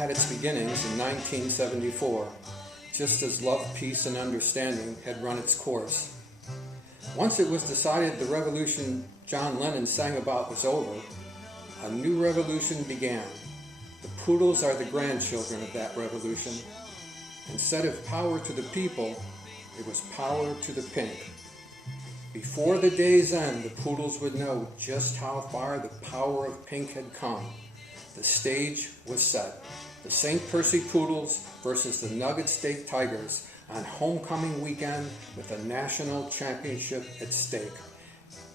had its beginnings in 1974, just as love, peace, and understanding had run its course. Once it was decided the revolution John Lennon sang about was over, a new revolution began. The Poodles are the grandchildren of that revolution. Instead of power to the people, it was power to the pink. Before the day's end, the Poodles would know just how far the power of pink had come. The stage was set. The St. Percy Poodles versus the Nugget State Tigers on homecoming weekend with a national championship at stake.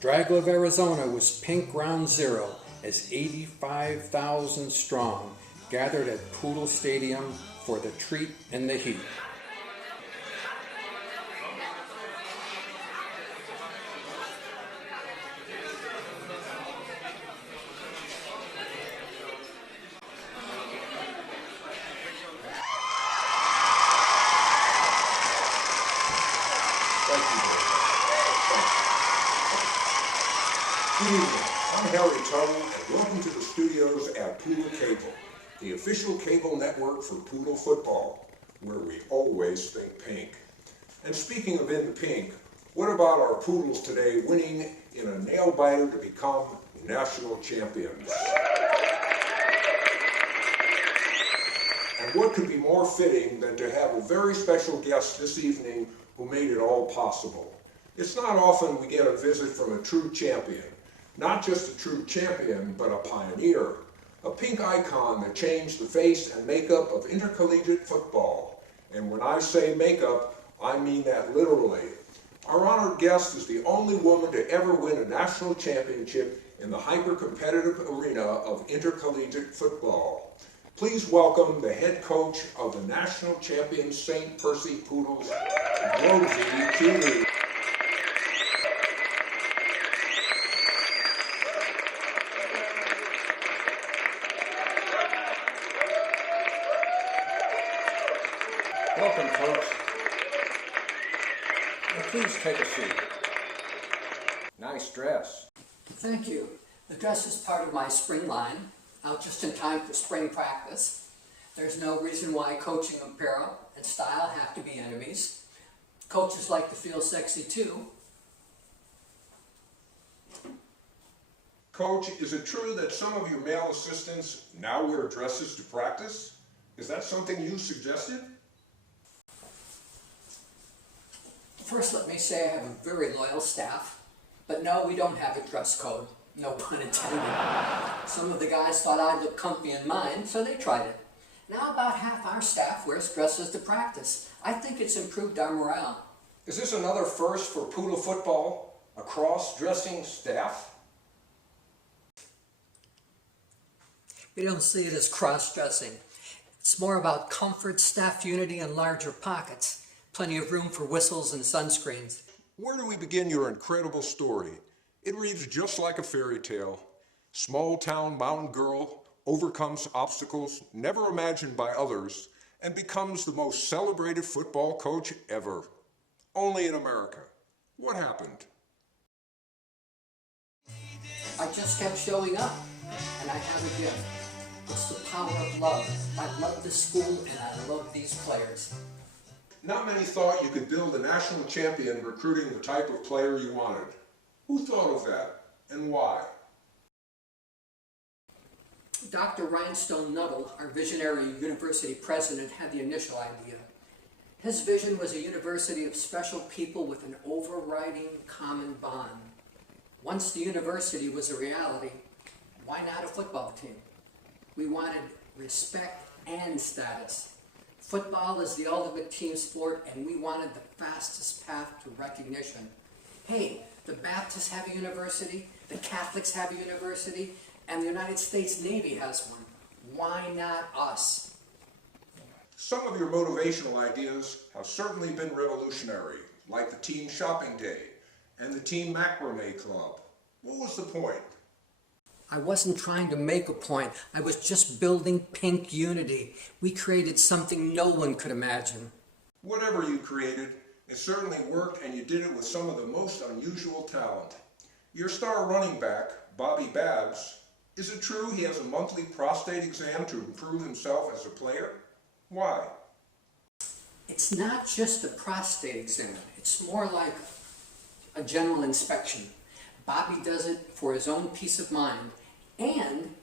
Draglev, Arizona was pink ground zero as 85,000 strong gathered at Poodle Stadium for the treat and the heat. Good evening. I'm Harry Tuttle, and welcome to the studios at Poodle Cable, the official cable network for Poodle football, where we always think pink. And speaking of in the pink, what about our Poodles today winning in a nail-biter to become national champions? And what could be more fitting than to have a very special guest this evening who made it all possible? It's not often we get a visit from a true champion. Not just a true champion, but a pioneer. A pink icon that changed the face and makeup of intercollegiate football. And when I say makeup, I mean that literally. Our honored guest is the only woman to ever win a national championship in the hyper-competitive arena of intercollegiate football. Please welcome the head coach of the national champion St. Percy Poodles, Rosie Keeley. Welcome, Coach. Please take a seat. Nice dress. Thank you. The dress is part of my spring line, out just in time for spring practice. There's no reason why coaching apparel and style have to be enemies. Coaches like to feel sexy too. Coach, is it true that some of your male assistants now wear dresses to practice? Is that something you suggested? First, let me say I have a very loyal staff, but no, we don't have a dress code, no pun intended. Some of the guys thought I'd look comfy in mine, so they tried it. Now about half our staff wears dresses to practice. I think it's improved our morale. Is this another first for Poodle football? A cross-dressing staff? We don't see it as cross-dressing. It's more about comfort, staff unity, and larger pockets. Plenty of room for whistles and sunscreens. Where do we begin your incredible story? It reads just like a fairy tale. Small-town mountain girl overcomes obstacles never imagined by others and becomes the most celebrated football coach ever. Only in America. What happened? I just kept showing up, and I have a gift. It's the power of love. I love this school, and I love these players. Not many thought you could build a national champion recruiting the type of player you wanted. Who thought of that, and why? Dr. Rhinestone Nuttall, our visionary university president, had the initial idea. His vision was a university of special people with an overriding common bond. Once the university was a reality, why not a football team? We wanted respect and status. Football is the ultimate team sport, and we wanted the fastest path to recognition. Hey, the Baptists have a university, the Catholics have a university, and the United States Navy has one. Why not us? Some of your motivational ideas have certainly been revolutionary, like the Team Shopping Day and the Team Macrame Club. What was the point? I wasn't trying to make a point. I was just building pink unity. We created something no one could imagine. Whatever you created, it certainly worked, and you did it with some of the most unusual talent. Your star running back, Bobby Babs, Is it true he has a monthly prostate exam to improve himself as a player? Why? It's not just a prostate exam. It's more like a general inspection. Bobby does it for his own peace of mind, and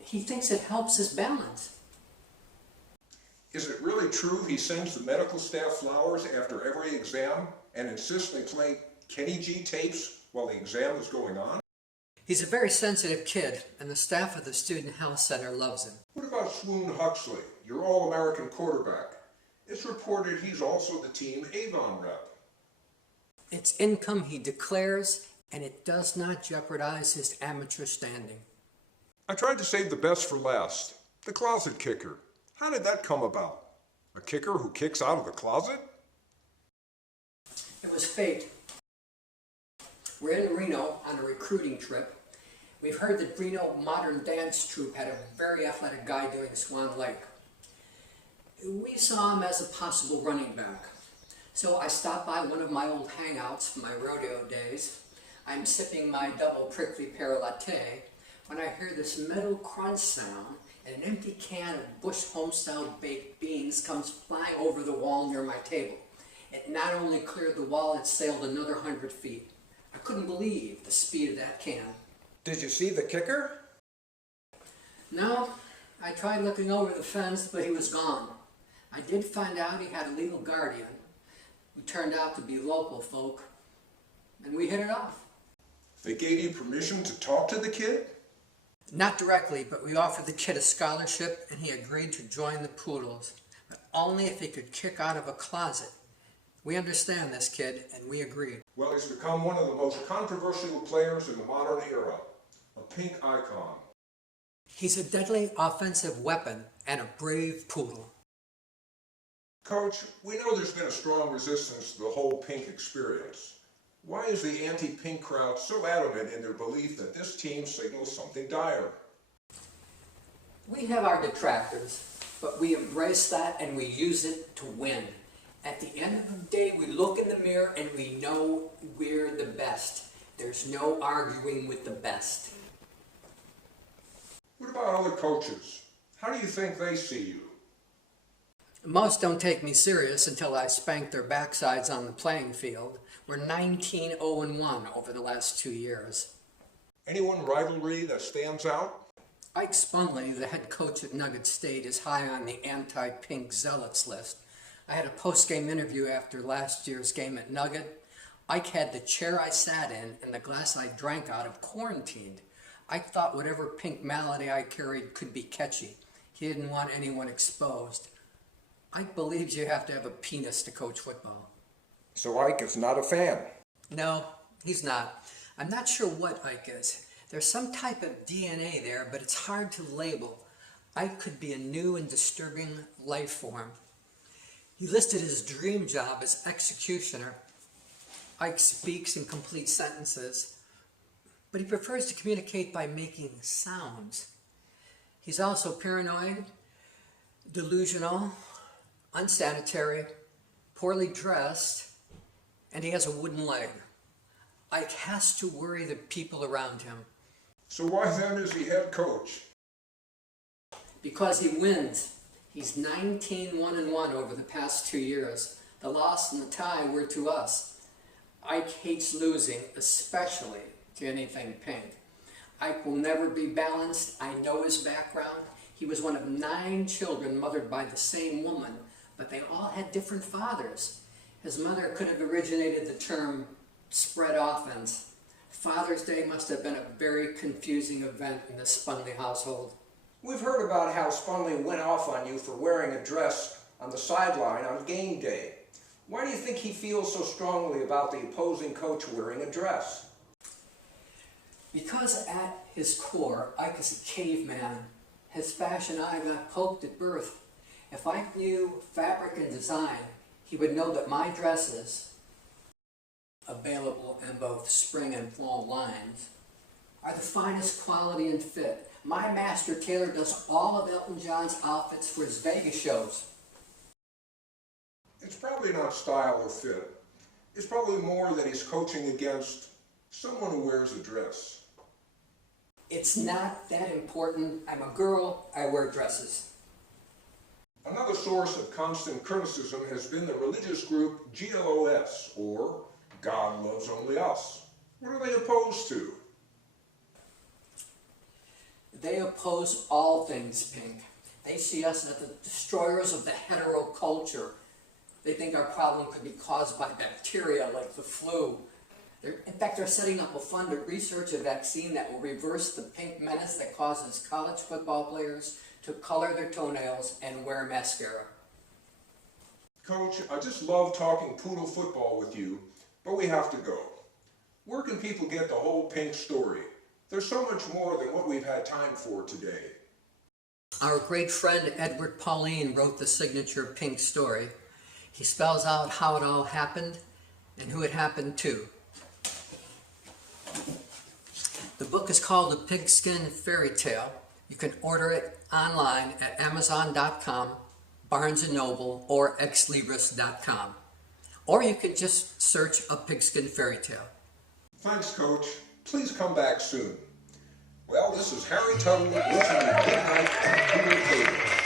he thinks it helps his balance. Is it really true he sends the medical staff flowers after every exam and insists they play Kenny G tapes while the exam is going on? He's a very sensitive kid, and the staff of the Student Health Center loves him. What about Swoon Huxley, your All-American quarterback? It's reported he's also the team Avon rep. It's income he declares, and it does not jeopardize his amateur standing. I tried to save the best for last. The closet kicker. How did that come about? A kicker who kicks out of the closet? It was fate. We're in Reno on a recruiting trip. We've heard that Reno Modern Dance Troupe had a very athletic guy doing Swan Lake. We saw him as a possible running back. So I stopped by one of my old hangouts from my rodeo days. I'm sipping my double prickly pear latte when I hear this metal crunch sound and an empty can of Bush Homestyle baked beans comes flying over the wall near my table. It not only cleared the wall, it sailed another 100 feet. I couldn't believe the speed of that can. Did you see the kicker? No, I tried looking over the fence, but he was gone. I did find out he had a legal guardian who turned out to be local folk, and we hit it off. They gave you permission to talk to the kid? Not directly, but we offered the kid a scholarship, and he agreed to join the Poodles, but only if he could kick out of a closet. We understand this kid, and we agreed. Well, he's become one of the most controversial players in the modern era, a pink icon. He's a deadly offensive weapon and a brave poodle. Coach, we know there's been a strong resistance to the whole pink experience. Why is the anti-pink crowd so adamant in their belief that this team signals something dire? We have our detractors, but we embrace that and we use it to win. At the end of the day, we look in the mirror and we know we're the best. There's no arguing with the best. What about other coaches? How do you think they see you? Most don't take me serious until I spank their backsides on the playing field. We're 19-0-1 over the last 2 years. Anyone rivalry that stands out? Ike Spunley, the head coach at Nugget State, is high on the anti-pink zealots list. I had a post-game interview after last year's game at Nugget. Ike had the chair I sat in and the glass I drank out of quarantined. Ike thought whatever pink malady I carried could be catchy. He didn't want anyone exposed. Ike believes you have to have a penis to coach football. So Ike is not a fan. No, he's not. I'm not sure what Ike is. There's some type of DNA there, but it's hard to label. Ike could be a new and disturbing life form. He listed his dream job as executioner. Ike speaks in complete sentences, but he prefers to communicate by making sounds. He's also paranoid, delusional, unsanitary, poorly dressed, and he has a wooden leg. Ike has to worry the people around him. So why then is he head coach? Because he wins. He's 19-1-1 over the past 2 years. The loss and the tie were to us. Ike hates losing, especially to anything pink. Ike will never be balanced. I know his background. He was one of 9 children mothered by the same woman, but they all had different fathers. His mother could have originated the term spread offense. Father's Day must have been a very confusing event in the Spunley household. We've heard about how Spunley went off on you for wearing a dress on the sideline on game day. Why do you think he feels so strongly about the opposing coach wearing a dress? Because at his core, Ike is a caveman. His fashion eye got poked at birth. If Ike knew fabric and design, he would know that my dresses, available in both spring and fall lines, are the finest quality and fit. My master tailor does all of Elton John's outfits for his Vegas shows. It's probably not style or fit. It's probably more that he's coaching against someone who wears a dress. It's not that important. I'm a girl, I wear dresses. Another source of constant criticism has been the religious group GLOS, or God Loves Only Us. What are they opposed to? They oppose all things pink. They see us as the destroyers of the hetero culture. They think our problem could be caused by bacteria like the flu. In fact, they're setting up a fund to research a vaccine that will reverse the pink menace that causes college football players to color their toenails and wear mascara. Coach, I just love talking poodle football with you, but we have to go. Where can people get the whole pink story? There's so much more than what we've had time for today. Our great friend Edward Pauline wrote the signature pink story. He spells out how it all happened and who it happened to. The book is called A Pigskin Fairy Tale. You can order it online at Amazon.com, Barnes & Noble, or Xlibris.com. Or you can just search A Pigskin Fairy Tale. Thanks, Coach. Please come back soon. Well, this is Harry Tuttle wishing you good night on Poodle Table.